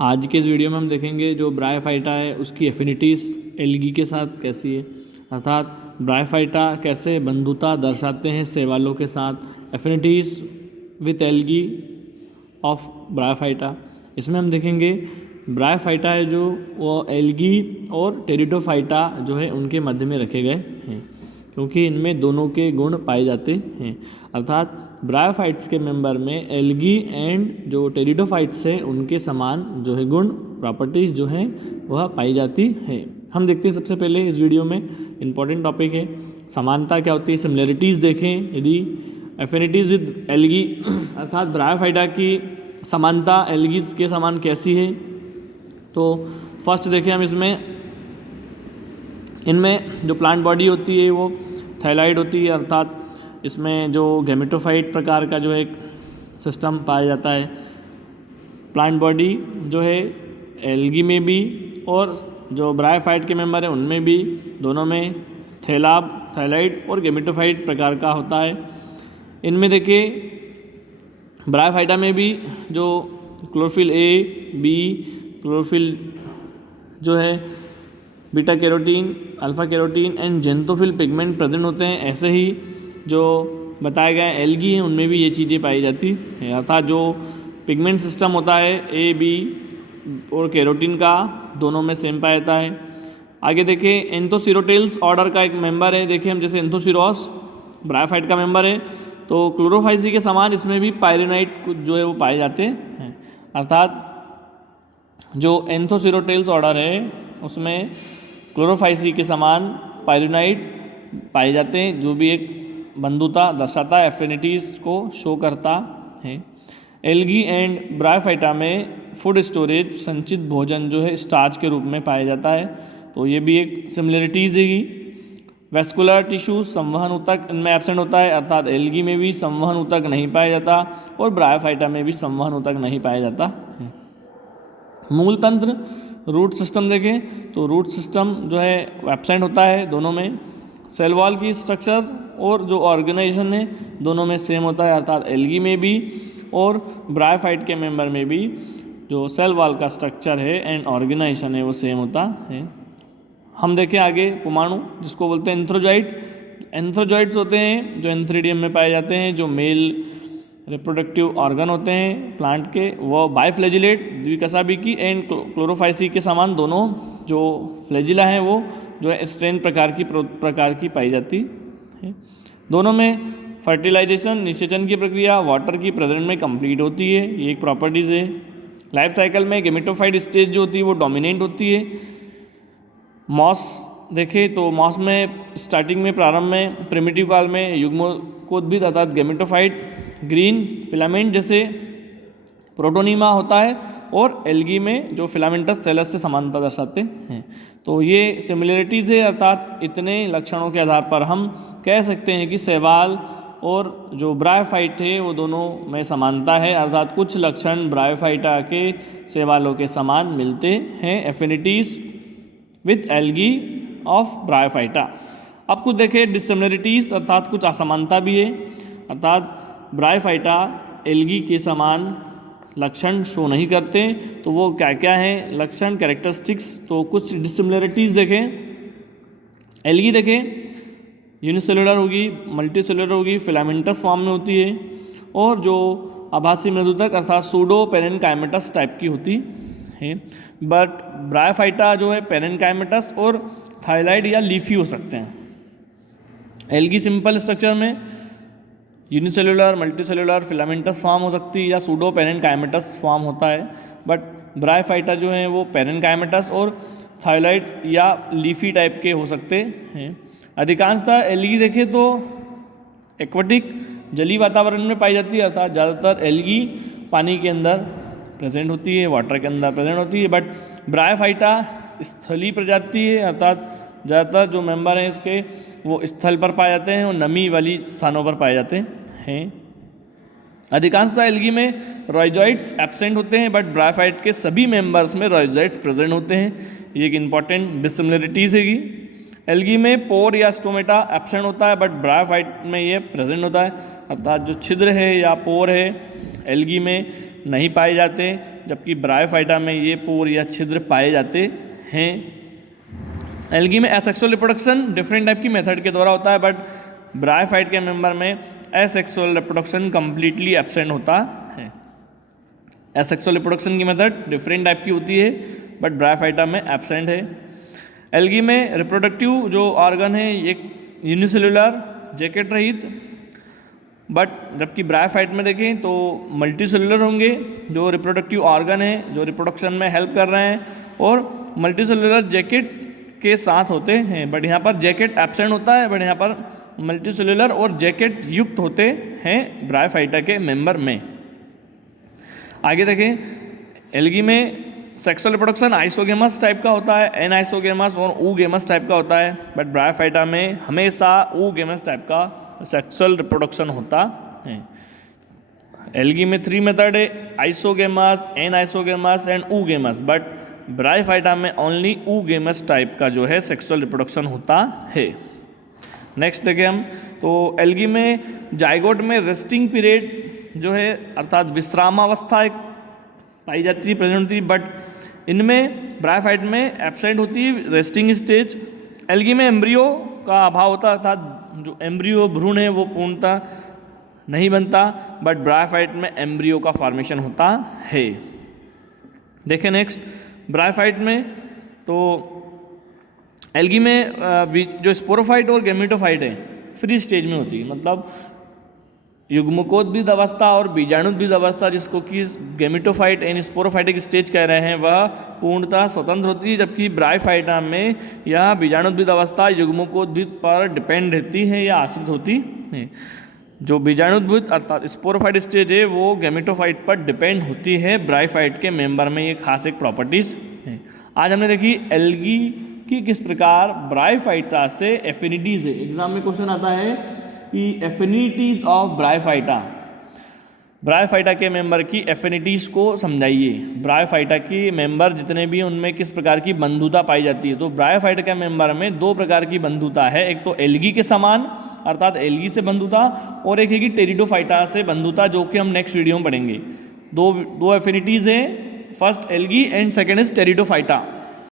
आज के इस वीडियो में हम देखेंगे जो ब्रायोफाइटा है उसकी एफिनिटीज़ एल्गी के साथ कैसी है, अर्थात ब्रायोफाइटा कैसे बंधुता दर्शाते हैं शैवालों के साथ, affinities with algae of bryophyta. इसमें हम देखेंगे ब्रायोफाइटा है जो वो एल्गी और टेरिडोफाइटा जो है उनके मध्य में रखे गए हैं, क्योंकि इनमें दोनों के गुण पाए जाते हैं। अर्थात ब्रायोफाइट्स के मेंबर में एल्गी एंड जो टेरिडोफाइट्स है उनके समान जो है गुण प्रॉपर्टीज़ जो हैं वह पाई जाती है। हम देखते हैं सबसे पहले इस वीडियो में इम्पॉर्टेंट टॉपिक है समानता क्या होती है, सिमिलरिटीज़ देखें। यदि एफिनिटीज़ विद एल्गी अर्थात ब्रायोफाइटा की समानता एल्गीज के समान कैसी है, तो फर्स्ट देखें हम इनमें जो प्लांट बॉडी होती है वो थैलाइड होती है, अर्थात इसमें जो गैमेटोफाइट प्रकार का जो एक सिस्टम पाया जाता है। प्लांट बॉडी जो है एल्गी में भी और जो ब्रायोफाइट के मेंबर हैं उनमें भी, दोनों में थैलाइड और गैमेटोफाइट प्रकार का होता है। इनमें देखिए ब्रायोफाइटा में भी जो क्लोरोफिल ए बी, क्लोरोफिल जो है beta carotene, alpha carotene and xanthophyll pigment present होते हैं। ऐसे ही जो बताए गए एल्गी हैं उनमें भी ये चीज़ें पाई जाती हैं, अर्थात जो पिगमेंट सिस्टम होता है ए बी और कैरोटीन का दोनों में सेम पाया जाता है। आगे देखें एंथोसिरोटेल्स ऑर्डर का एक मेंबर है, देखिए हम जैसे एंथोसिरोस ब्रायोफाइट का मेंबर है तो क्लोरोफाइसी के समान इसमें भी पायरेनाइट जो है वो पाए जाते हैं। अर्थात जो एंथोसिरोटेल्स ऑर्डर है उसमें क्लोरोफाइसी के समान पायरेनाइट पाए जाते हैं, जो भी एक बंधुता दर्शाता है, एफिनिटीज़ को शो करता है। एल्गी एंड ब्रायोफाइटा में फूड स्टोरेज संचित भोजन जो है स्टार्च के रूप में पाया जाता है, तो ये भी एक सिमिलरिटीज़ है। वेस्कुलर टिश्यू संवहन ऊतक इनमें एब्सेंट होता है, अर्थात एल्गी में भी संवहन ऊतक नहीं पाया जाता और ब्रायोफाइटा में भी संवहन ऊतक नहीं पाया जाता है। मूल तंत्र रूट सिस्टम देखें तो रूट सिस्टम जो है एब्सेंट होता है दोनों में। सेल वॉल की स्ट्रक्चर और जो ऑर्गेनाइजेशन है दोनों में सेम होता है, अर्थात एल्गी में भी और ब्रायोफाइट के मेंबर में भी जो सेल वॉल का स्ट्रक्चर है एंड ऑर्गेनाइजेशन है वो सेम होता है। हम देखें आगे पुमाणु जिसको बोलते हैं एंथ्रोजॉइट। एंथ्रोजॉइट्स होते हैं जो एंथ्रीडियम में पाए जाते हैं, जो मेल रिप्रोडक्टिव ऑर्गन होते हैं प्लांट के, वो बाइफ्लैजिलेट द्विकशाभिकी एंड क्लोरोफाइसी के समान दोनों जो फ्लैजिला हैं वो जो है स्ट्रेन प्रकार की पाई जाती है। दोनों में फर्टिलाइजेशन निषेचन की प्रक्रिया वाटर की प्रेजेंट में कंप्लीट होती है, ये एक प्रॉपर्टीज़ है। लाइफ साइकिल में गेमेटोफाइट स्टेज जो होती है वो डोमिनेंट होती है। मॉस देखें तो मॉस में स्टार्टिंग में प्रारंभ में प्रिमिटिव काल में युग्मोद्भिद अर्थात गेमेटोफाइट ग्रीन फिलामेंट जैसे प्रोटोनीमा होता है और एल्गी में जो फिलामेंटस सेलस से समानता दर्शाते हैं। तो ये सिमिलरिटीज़ है, अर्थात इतने लक्षणों के आधार पर हम कह सकते हैं कि शैवाल और जो ब्रायोफाइट है वो दोनों में समानता है, अर्थात कुछ लक्षण ब्रायोफाइटा के शैवालों के समान मिलते हैं। Affinities with algae of bryophyta. अब कुछ देखें डिसिमिलरिटीज़ अर्थात कुछ असमानता भी है, अर्थात ब्रायोफाइटा एल्गी के समान लक्षण शो नहीं करते, तो वो क्या क्या हैं लक्षण कैरेक्टरिस्टिक्स। तो कुछ डिसिमिलरिटीज़ देखें। एल्गी देखें यूनिसेलुलर होगी, मल्टीसेलुलर होगी, फिलामेंटस फॉर्म में होती है और जो आभासी मृदुतक अर्थात सूडो पेरेनकाइमेटस टाइप की होती है। बट ब्रायोफाइटा जो है पेरेनकाइमेटस और थायलाइड या लीफी हो सकते हैं। एल्गी सिंपल स्ट्रक्चर में यूनिसेलुलर, मल्टीसेलुलर, फिलामेंटस फॉर्म हो सकती है या सूडो पेरेनकाइमेटस फॉर्म होता है, बट ब्रायोफाइटा जो है वो पेरेनकाइमेटस और थायलाइड या लीफी टाइप के हो सकते हैं। अधिकांशतः एल्गी देखें तो एक्वेटिक जलीय वातावरण में पाई जाती है, अर्थात ज़्यादातर एल्गी पानी के अंदर प्रेजेंट होती है, वाटर के अंदर प्रेजेंट होती है। बट ब्रायोफाइटा स्थलीय प्रजाति है, अर्थात ज़्यादातर जो मेंबर हैं इसके वो स्थल पर पाए जाते हैं और नमी वाली स्थानों पर पाए जाते हैं। अधिकांशतः एल्गी में रॉयजॉइट्स एब्सेंट होते हैं, बट ब्रायोफाइट के सभी मेंबर्स में रॉयजॉइट्स प्रेजेंट होते हैं, ये एक इंपॉर्टेंट डिसिमिलरिटीज़ है। एल्गी में पोर या स्टोमेटा एब्सेंट होता है, बट ब्रायोफाइट में ये प्रेजेंट होता है, अर्थात जो छिद्र है या पोर है एल्गी में नहीं पाए जाते, जबकि ब्रायोफाइटा में ये पोर या छिद्र पाए जाते हैं। एल्गी में एसेक्सुअल रिप्रोडक्शन डिफरेंट टाइप की मेथड के द्वारा होता है, बट ब्रायोफाइट के मेंबर में एसेक्सुअल रिप्रोडक्शन कंप्लीटली एब्सेंट होता है। एसेक्सुअल रिप्रोडक्शन की मेथड डिफरेंट टाइप की होती है, बट ब्रायोफाइटा में एब्सेंट है। एल्गी में रिप्रोडक्टिव जो ऑर्गन है एक यूनिसेलुलर जैकेट रहित, बट जबकि ब्रायोफाइट में देखें तो मल्टीसेलुलर होंगे जो रिप्रोडक्टिव ऑर्गन है जो रिप्रोडक्शन में हेल्प कर रहे हैं, और मल्टीसेलुलर जैकेट के साथ होते हैं, बट यहाँ पर जैकेट एब्सेंट होता है, बट यहाँ पर मल्टीसेलुलर और जैकेट युक्त होते हैं ब्रायोफाइटा के मेंबर में। आगे देखें, एल्गी में सेक्सुअल रिप्रोडक्शन आइसोगेमस टाइप का होता है, एन आइसोगेमस और ऊगेमस टाइप का होता है, बट ब्रायोफाइटा में हमेशा ऊगेमस टाइप का सेक्सुअल रिप्रोडक्शन होता है। एल्गी में 3 मेथड है, isogamous, anisogamous and oogamous, but bryophyta में ओनली ऊगेमस टाइप का जो है सेक्सुअल रिप्रोडक्शन होता है। नेक्स्ट देखें हम, तो एल्गी में जाइगोट में रेस्टिंग पीरियड जो है अर्थात विश्रामावस्था एक पाई जाती है, प्रेजेंट होती है, बट इनमें ब्रायोफाइट में एब्सेंट होती है रेस्टिंग स्टेज। एल्गी में एम्ब्रियो का अभाव होता है, अर्थात जो एम्ब्रियो भ्रूण है वो पूर्णतः नहीं बनता, बट ब्रायोफाइट में एम्ब्रियो का फॉर्मेशन होता है। देखें नेक्स्ट, ब्रायोफाइट में तो एल्गी में जो स्पोरोफाइट और गैमेटोफाइट है फ्री स्टेज में होती है, मतलब युग्मकोद्भिद अवस्था और बीजाणुद्भिद अवस्था जिसको कि गैमेटोफाइट एंड स्पोरोफाइटिक स्टेज कह रहे हैं वह पूर्णतः स्वतंत्र होती है, जबकि ब्रायोफाइटा में यह बीजाणुद्भिद अवस्था युग्मकोद्भिद पर डिपेंड रहती है या आश्रित होती है। जो बीजाणुद्भिद अर्थात स्पोरोफाइट स्टेज है वो गैमेटोफाइट पर डिपेंड होती है। ब्रायोफाइट के मेंबर में ये खास एक प्रॉपर्टीज है। आज हमने देखी एल्गी की किस प्रकार ब्रायोफाइटा से एफिनिटीज है। एग्जाम में क्वेश्चन आता है कि एफिनिटीज ऑफ ब्रायोफाइटा के मेंबर की एफिनिटीज को समझाइए। ब्रायोफाइटा की मेंबर जितने भी उनमें किस प्रकार की बंधुता पाई जाती है। तो ब्रायोफाइटा के मेंबर में 2 प्रकार की बंधुता है, एक तो एल्गी के समान अर्थात एल्गी से बंधुता, और एक है कि टेरिडोफाइटा से बंधुता, जो कि हम नेक्स्ट वीडियो में पढ़ेंगे। दो एफिनिटीज हैं, first algae and second is pteridophyta.